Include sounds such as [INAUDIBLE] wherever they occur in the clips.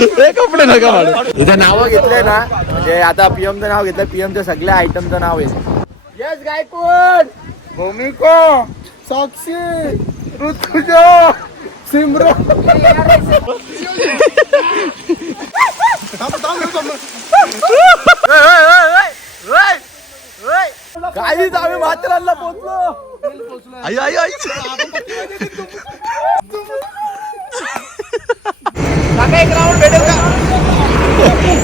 हे कपडे नका मारू. इथे नावं घेतले ना म्हणजे आता पीएमचं नाव घेतलं पीएमच्या सगळ्या आयटमचं नाव आहे. यस गायकवाड! भूमिको साक्षी ऋतुजा सिमरन. काहीच आम्ही माथेरानला पोहोचलो. आई आई आई काका एक राऊंड भेटेल का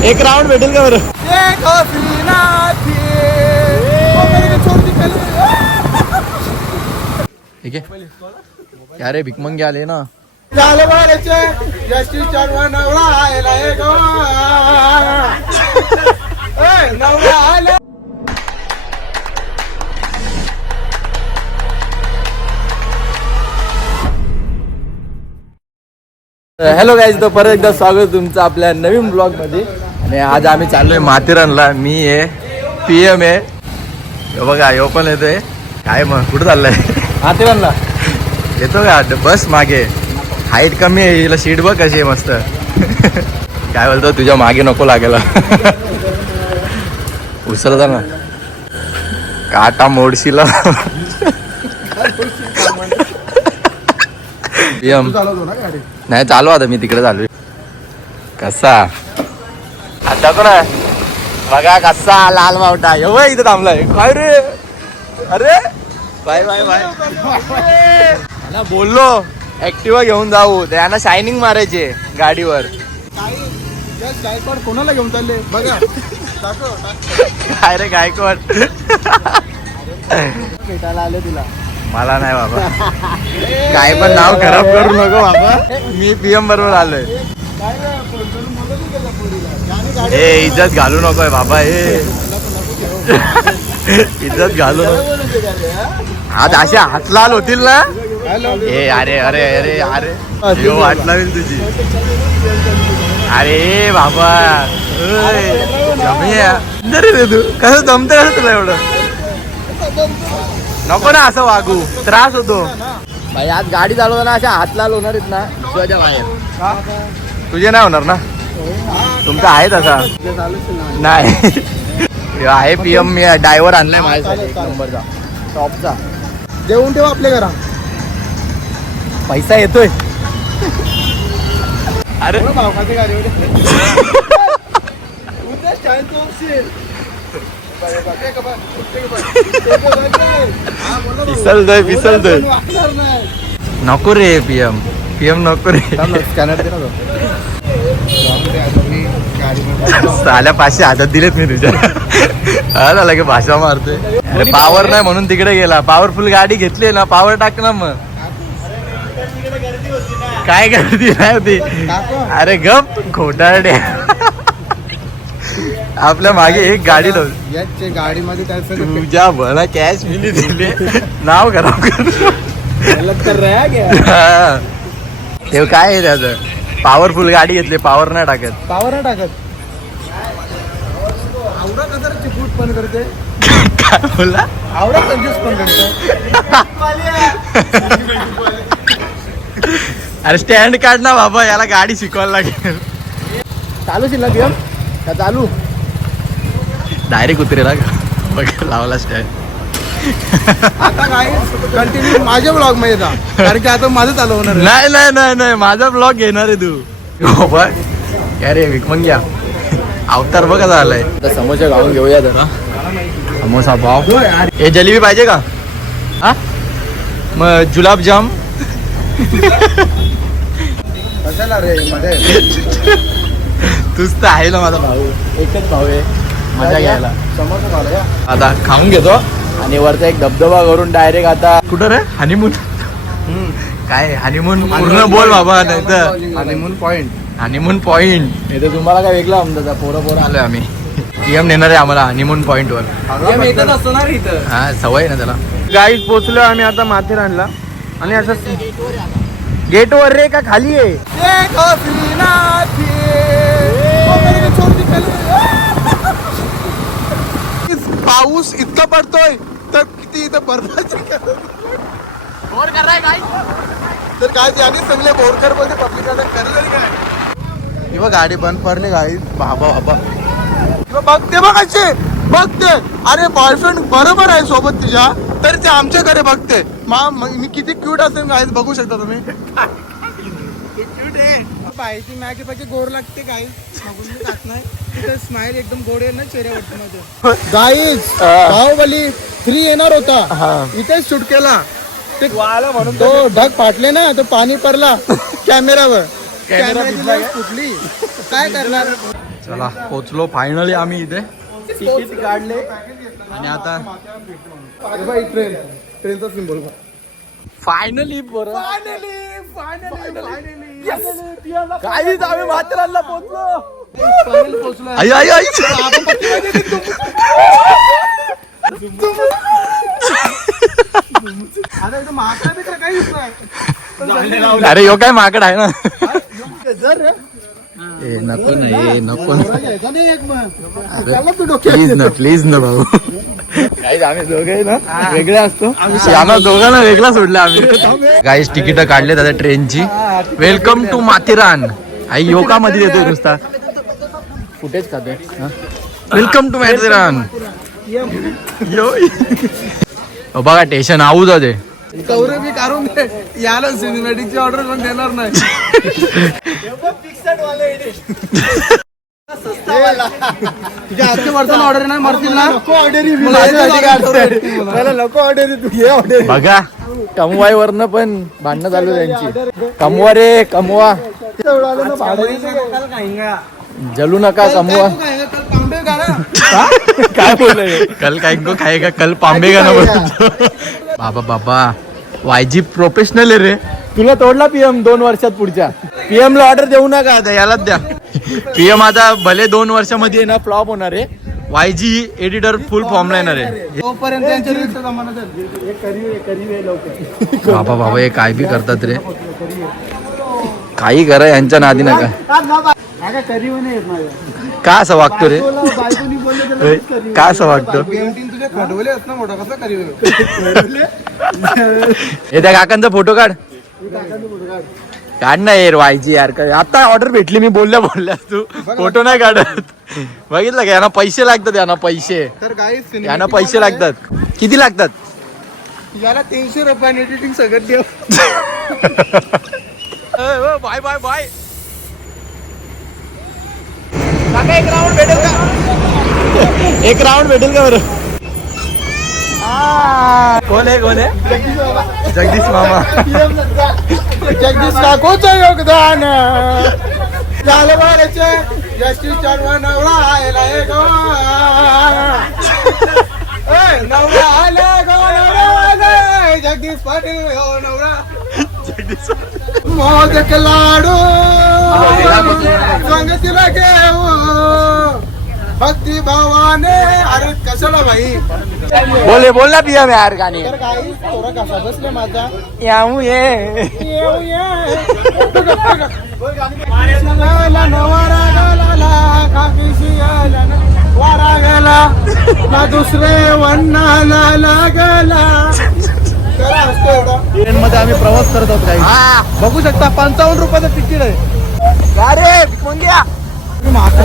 एक राऊंड भेटेल का बरं? ठीक आहे. क्या रे भिकमंगी आले ना. झालं नवरा आयला हे नवरा आला हॅलो गाईज तर परत एकदा स्वागत तुमचं आपल्या नवीन ब्लॉगमध्ये. आणि आज आम्ही चाललोय माथेरानला. मी आहे पी एम आहे. बघा यो पण येतोय. काय मग कुठं चाललंय? माथेरानला. येतो का? बस मागे. हाईट कमी आहे हिला सीट बघ कशी आहे मस्त. काय बोलतो तुझ्या मागे नको लागेला उचलता ना. काटा मोडशीला. पीएम नाही चालू आता मी तिकडे चालू कसा? बघा कसा लाल मावटा. एवढा इथं थांबलाय. काय रे? अरे? Bye bye bye. बोललो ऍक्टिवा घेऊन जाऊ. त्यांना शायनिंग मारायचे गाडीवर. गायकवाड कोणाला घेऊन चालले? बघा. काय रे गायकवाड भेटायला आले तुला. मला नाही बाबा. काय पण नाव खराब करू नको बाबा. मी पीएम बरोबर आलोय. ए इज्जत घालू नकोय बाबा ए. इज्जत घालू आज असे हात लाल होतील ना? ए अरे अरे अरे अरे. यो वाट लावेल तुझी. अरे बाबा. जरी रे तू. कसं जमत कसं तुला एवढं? नको ना असं वागू. त्रास होतो. भाई आज गाडी चालवताना अशा हात लाल होणार आहेत ना शिवाच्या बाहेर. तुझे नाही होणार ना? तुमचा आहे तसा? नाही. आहे पीएम मी ड्रायव्हर आणलाय माझ्यासाठी. नंबरचा टॉपचा जेवून ठेवा आपल्या घरा पैसा येतोय. अरे. पिसलतोय पिसलतोय. नको रे पीएम पीएम नको रे. स्कॅनर. साल्या पाचशे हातात दिलेत मी तुझ्या. हा झाला की भाषा मारतोय. अरे पावर नाही म्हणून तिकडे गेला. पॉवरफुल गाडी घेतली ना पावर टाक ना मग. काय गर्दी नाही होती. अरे गप खोटारडे आपल्या मागे एक गाडी लावली गाडीमध्ये तुझ्या भला कॅश मिली दिले. नाव खराब कर. ते काय आहे त्याचं? पॉवरफुल गाडी घेतली पॉवर नाही टाकत. पावर नाही टाकत. आवडा कसा चिपूट पण करते. काय बोला कंजूस पण करते. अरे स्टँड काढ ना बाबा याला गाडी शिकवायला लागेल. चालू शिल्लक घेऊन का चालू? डायरेक्ट उतरेला बघ लावला स्टँड. आता काय? कंटिन्यू माझ्या ब्लॉगमध्ये जा. कारण की आता माझं चालू होणार. नाही नाही नाही नाही. माझा ब्लॉग घेणार आहे तू. बाबा काय रे विकमंग्या. अवतार बघा झालाय. समोसा खाऊन घेऊया जरा समोसा पाव. हे जलेबी पाहिजे का? हा? मग मध्ये तूच तर आहे ना माझा भाऊ. एकच भाऊ आहे. मजा घ्यायला. समोसा आता खाऊन घेतो. आणि वरचा एक धबधबा करून डायरेक्ट आता कुठं रे? हनीमून काय हनीमून पूर्ण बोल बाबा नाही तर हनीमून पॉइंट हनीमून पॉइंट नाही तर तुम्हाला काय वेगळा समजा पोरं पोरं आलोय आम्ही. पीएम नेणार आहे आम्हाला हनीमून पॉइंट वर. इथं. हा सवय ना त्याला. गाईत पोचलो आम्ही आता माथेरानला. आणि असं गेट वर रे का खाली आहे? पाऊस इतका पडतोय तर किती इथं भरण्याचं बोर कर रहा है तर काय त्याने सांगले बोरकरमध्ये पब्लिक करेल काय? किंवा गाडी बंद पडली गाडी बाबा बाबा बघते बघ असे बघते. अरे बॉयफ्रेंड बरोबर आहे सोबत तुझ्या तर ते आमच्याकडे बघते. मा मी किती क्यूट असेल गाईज बघू शकता तुम्ही. बाईची मॅगी पैकी गोड लागते गाईज नाही. तिथं स्माइल एकदम गोड आहे ना चेहऱ्यावरती माझं. गाईज बाहुबली थ्री येणार होता. इथेच शूट केला. ते म्हणून तो ढग फाटले ना तो पाणी पडला [LAUGHS] कॅमेरावर कॅमेराची फुटली. काय करणार? चला पोचलो. फायनली आम्ही इथे. तिकीट काढले. आणि आता ट्रेन ट्रेनचा सिम्बॉल फायनली बरं काहीच आम्ही माथेरानला पोहोचलो आई आई आई. [LAUGHS] आता बित्रा काहीच नाही. अरे यो काय माकड आहे ना? ए नको ना ए नको ना. बरं घ्यायचा नाही डोक्यात प्लीज ना प्लीज ना भाऊ. काही आम्ही दोघे ना वेगळे असतो. आम्हाला दोघांना वेगळा सोडला आम्ही. [LAUGHS] गाईस तिकीट काढले आता ट्रेनची. Welcome to Matheran. आई योगा मध्ये येतोय नुसता? फुटेज खातोय वेलकम टू माथेरान. यो बघा टेन्शन आऊ जाते कौरव मी काढून दे. याला सिनेमॅटिकची ऑर्डर पण देणार नाही. तुझ्या आजच्या वर्षाला ऑर्डर नाही मरतील ना नको ऑर्डर मला नको ऑर्डर तू घे ऑर्डर बघा कमवाई वरनं पण भांडणं चालू त्यांची. कमवा रे कमवा. जलू नका कमवा. काय बोलले? कल काय को खाएगा कल पांबे का ना बोलतो. बाबा बाबा. वायजी प्रोफेशनल आहे रे. तुला तोडला पीएम दोन वर्षात पुढच्या. पीएम ला ऑर्डर देऊ नका आता यालाच द्या. पीएम आता भले दोन वर्षामध्ये ना फ्लॉप होणार आहे. वायजी एडिटर फुल फॉर्मला येणार आहे. बाबा बाबा हे काय बी करतात रे. काही करा यांच्या नादी नका. का असं वागतो रे? का असं वागतो? हे त्या काकांचा फोटो काढ. काढ. ना यार वायची यार काय आता ऑर्डर भेटली मी बोलल्या बोलल्या तू. फोटो नाही काढत. बघितलं का? यांना पैसे लागतात यांना पैसे. यांना पैसे लागतात. किती लागतात? याला तीनशे रुपयाने एडिटिंग सगळं देव. बाय बाय बाय एक राऊंड भेटेल का? एक राऊंड भेटेल का बरं? कोण आहे कोण आहे? जगदीश मामा. जगदीश काकूचं योगदान. झालं बाराचे जस्टिस चढवा नवरा आयला हे गो. ए, नवरा आला गो नवरा आला जगदीश पाटील हो नवरा. मोदक लाडू. संगतीला भक्ती भावाने अरे कशाला भाई बोले बोल ना पिया यार गाणी. तर काही थोडा कसा बसले माझा याऊ ये. येऊ ये. वारा गेला ना दुसरे वन्नाला लागला. ट्रेन मध्ये आम्ही प्रवास करत आहोत काही बघू शकता पंचावन्न रुपयाचं तिकीट आहे. अरे मग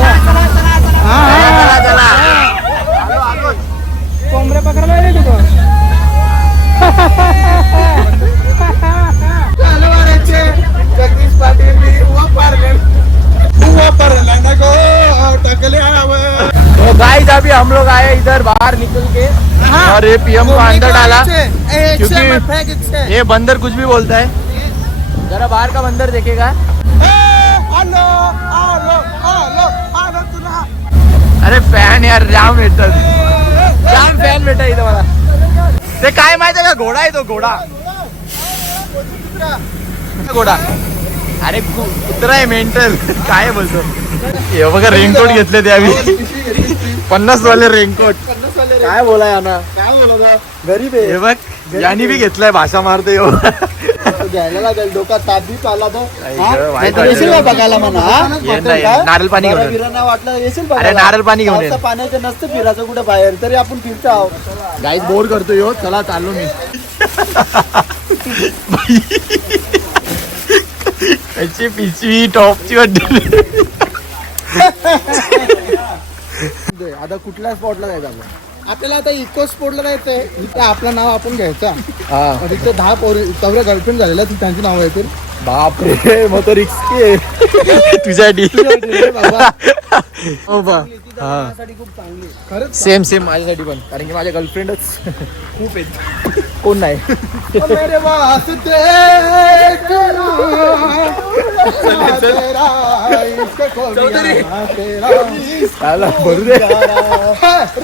बाहर निकल के और ये पीएम को अंदर डाला क्योंकि ये बंदर कुछ भी बोलता है। जरा बाहर का बंदर देखेगा। आलो आलो आलो आलो तुला अरे फॅन यार जाम येतात जाम फॅन भेटा इथं मला ते काय माहिती का घोडा आहे तो घोडा। घोडा। अरे कुत्रा आहे मेंटल [LAUGHS] काय बोलतो? हे बघा रेनकोट घेतले ते आम्ही पन्नास वाले रेनकोट काय बोला याना काय बोलत गरीब आहे. हे बघ यांनी बी घेतलाय भाषा मारते हो [LAUGHS] घ्यायला लागेल डोका ताप बी पाला तर. येशील बघायला म्हणा? ये? नारळ पाणी घेऊन ये. वाटलं येशील अरे, बघायला. नारळ पाणी घेऊन ये. पाण्याचं नसतं फिरायचं कुठे बाहेर? तरी आपण फिरतो आहोत. गाईज बोर करतोय हो चला चाललो मी. [LAUGHS] त्याची पिशवी टॉपची वाटते आता कुठल्या स्पॉटला जायचं आपण? आपल्याला आता इको स्पॉटला जायचंय. इथे आपलं नाव आपण घ्यायचं. हा. तिथे दहा पोरी चौऱ्या गर्लफ्रेंड झालेल्या ती त्यांची नाव येतील बापरे मग तर रिस्की आहे तुझ्यासाठी बाबा। हो बा. हा. खूप चांगली खरंच सेम सेम माझ्यासाठी पण. कारण की माझ्या गर्लफ्रेंडच खूप आहेत. कोण नाही. भरू दे.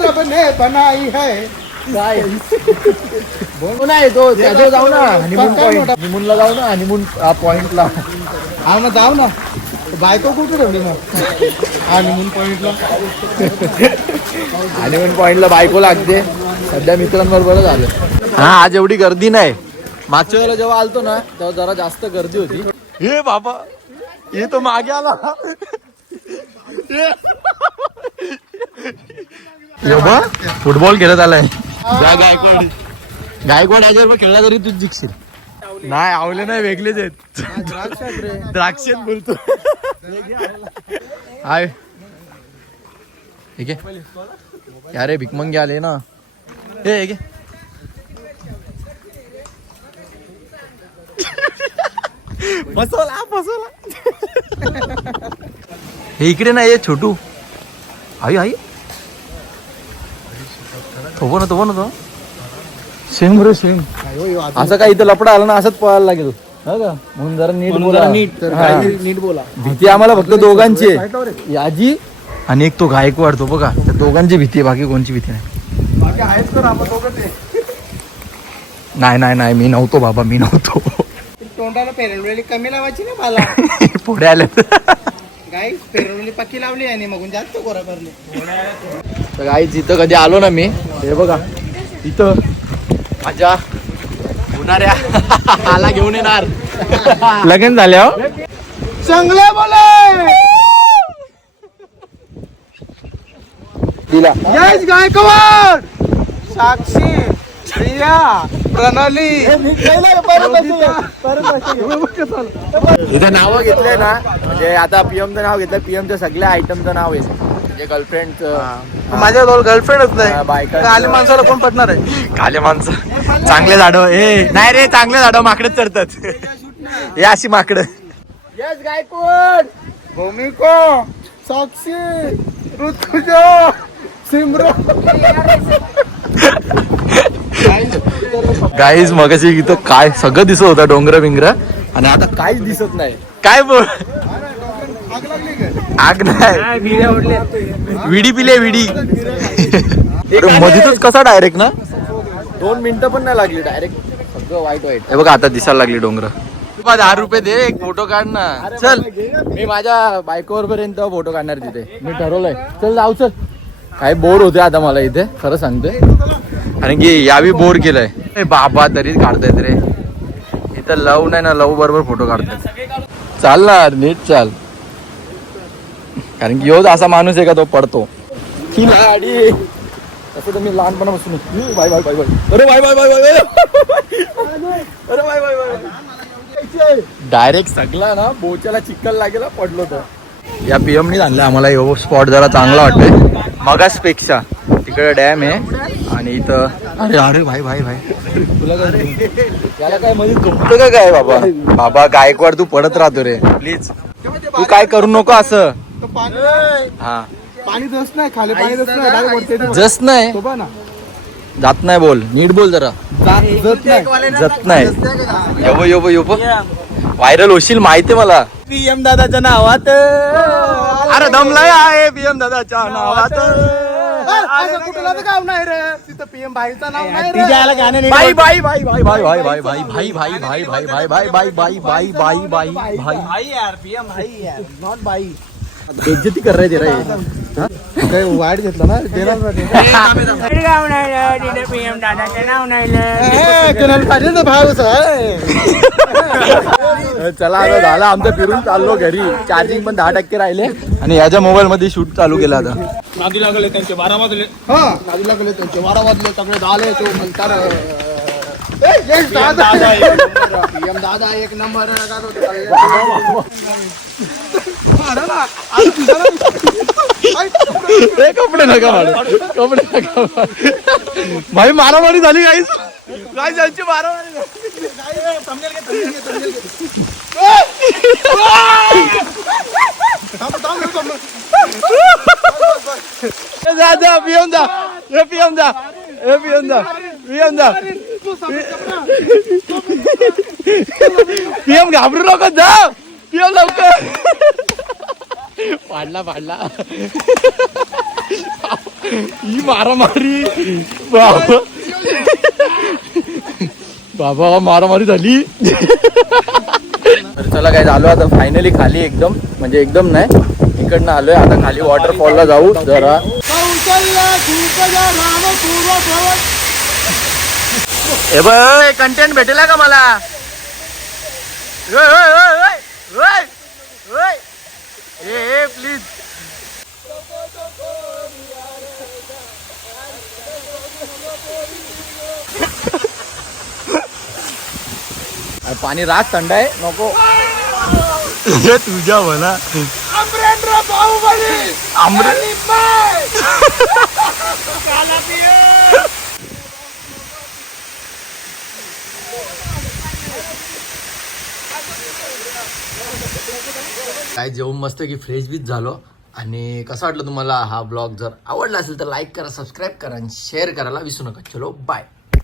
रब ने बनाई है काय? बोल नाही तो त्याच्यावर जाऊ ना. हनीमून मोठा- हनीमूनला जाऊ ना. हनीमून पॉइंटला हा मग जाऊ ना. बायको कुठे ठेवली मग? आणि म्हणून पॉइंटला हनीमून पॉइंटला बायको लागते. सध्या मित्रांबरोबर झालं. हा आज एवढी गर्दी नाही. मागच्या वेळेला जेव्हा आलतो ना तेव्हा जरा जास्त गर्दी होती. हे बाबा हे तो मागे आला. फुटबॉल खेळत आलाय. जा गायकवाड. गायकवाड ह्याच्यावर खेळला तरी तू जिंकशील. नाही आवले नाही वेगळेच आहेत. द्राक्ष द्राक्षेत बोलतो. हाय. ठीक आहे. अरे भिकमंग आले ना. हे घे. फसवला फसवला. हे इकडे नाही ये छोटू. आई आई. थोबो ना थोबो ना तो. सेम रे सेम असं काय इथं लपडा आला ना असंच पळायला लागेल. हो का? म्हणून जरा नीट बोला. तर. काहीतरी नीट बोला. भीती आम्हाला फक्त दोघांची आहे. याची आणि एक तो गायक वाढतो बघा त्या दोघांची भीती आहे बाकी कोणची भीती नाही. बाकी आहेच तर आपण दोघं ते. नाही नाही नाही मी नव्हतो बाबा मी नव्हतो. तोंडाला पेरवलेली कमी लावायची ना मला. [LAUGHS] पुढे आले. गाई पेरवलेली पक्की लावली आणि मग जास्त गोरा भरले तर इथं कधी आलो ना मी हे बघा इथं माझ्या होणाऱ्या [LAUGHS] आला घेऊन येणार. लगन झाल्या हो? चांगले बोले! यश गायकवाड! साक्षी प्रिया प्रणाली. इथे नावं घेतलंय ना म्हणजे आता पीएमचं नाव घेतलं पीएमच्या सगळ्या आयटमचं नाव आहे. म्हणजे गर्लफ्रेंडचं माझ्या जवळ गर्लफ्रेंडच नाही. आली माणसाला कोण पटणार आहे? काले माणसं. चांगले झाडं. ए नाही रे चांगले झाडं माकडे चढतात. हे अशी माकडं. यश गायकवाड भूमिको साक्षी ऋतुजा सिमरो गाईज मगाशी इथं काय सगळं दिसत होतं डोंगर बिंगर आणि आता काहीच दिसत नाही. काय बोल? आग लागली काय? आग नाही विडी पिले विडी. अरे मधीतच कसा डायरेक्ट ना? दोन मिनिटं पण नाही लागली डायरेक्ट सगळं वाईट वाईट हे बघा आता दिसायला लागली डोंगर. तू दहा रुपये दे एक फोटो काढ ना चल. मी माझ्या बायकोवर पर्यंत फोटो काढणार तिथे. मी ठरवलंय. चल जाऊ चल. काय बोर होते आता मला इथे. खरं सांगतोय. कारण की यावी बोर केलंय. ए बाबा तरी काढतायत रे. इथं लव नाही ना लव बरोबर फोटो काढतात. चाल ना नीट चाल. कारण की योच असा माणूस आहे का तो पडतो? ही लाडी. तसं तर मी लहानपणापासून ही, बाय बाय बाय बाय अरे बाय बाय बाय बाय अरे बाय बाय बाय डायरेक्ट सगळा ना बोच्याला चिक्कल लागेल हा, पडलो तर या पीएम नी आणलं आम्हाला यो स्पॉट जरा चांगला वाटतोय. मगाच पेक्षा तिकडे डॅम आहे. आणि इथं अरे अरे भाई भाई भाई तुला काय झोपतं का काय बाबा? बाबा गायकवाड तू पडत राहतो रे. प्लीज तू काय करू नको असं. हा पाणी दस नाही खाली पाणी दस नाही डायरेक्ट वरती येते. जस नाही तो बघ ना जात नाही बोल नीट बोल जरा जा- जत नाही जत नाही योब योब योब व्हायरल होशील माहितीये मला पीएम दादाच्या नावात अरे दमलाय आहे पीएम दादाच्या नावात असं कुठलं तर गाव नाही रे तिथं पीएम भाईचं नाव नाही रे बाई बाई बाई बाई बाई बाई बाई बाई भाई भाई भाई भाई भाई भाई भाई भाई भाई भाई भाई भाई भाई यार पीएम भाई यार नॉट भाई बेइज्जती कर रहे तेरा काही वाईट घेतलं ना? देणार ना आहे चला आता झालं आमचं फिरून चाललो घरी. चार्जिंग पण दहा टक्के राहिले. आणि याच्या मोबाईल मध्ये शूट चालू केलं आता. नादी लागले त्यांचे बारा वाजले. हा नादी लागले त्यांचे बारा वाजले सगळे झाले तो म्हणतात यश दादा दादा एक नंबर कपडे नका मारू. कपडे नका मारू. भाई मारामारी झाली काहीच काय त्यांची मारामारी जा जा पिऊन जा. हे पिऊन जा. ए पिऊन जा. पिऊन जा. पीएम घाबरू नको जा पीएम लवकर पाडला पाडला ही मारामारी बाबा बाबा मारामारी झाली तर चला काय झालो आता फायनली खाली एकदम म्हणजे एकदम नाही इकडनं आलोय आता खाली वॉटरफॉलला जाऊ जरा ए बाय कंटेंट भेटेल का मला. ए प्लीज [LAUGHS] पाणी रात थंड आहे नको. हे तुझ्या म्हणा. आमरे [LAUGHS] काय जेवण मस्त की फ्रेश बीच झालो. आणि कसं वाटलं तुम्हाला हा ब्लॉग जर आवडला असेल तर लाईक करा सबस्क्राईब करा आणि शेअर करायला विसरू नका. चलो बाय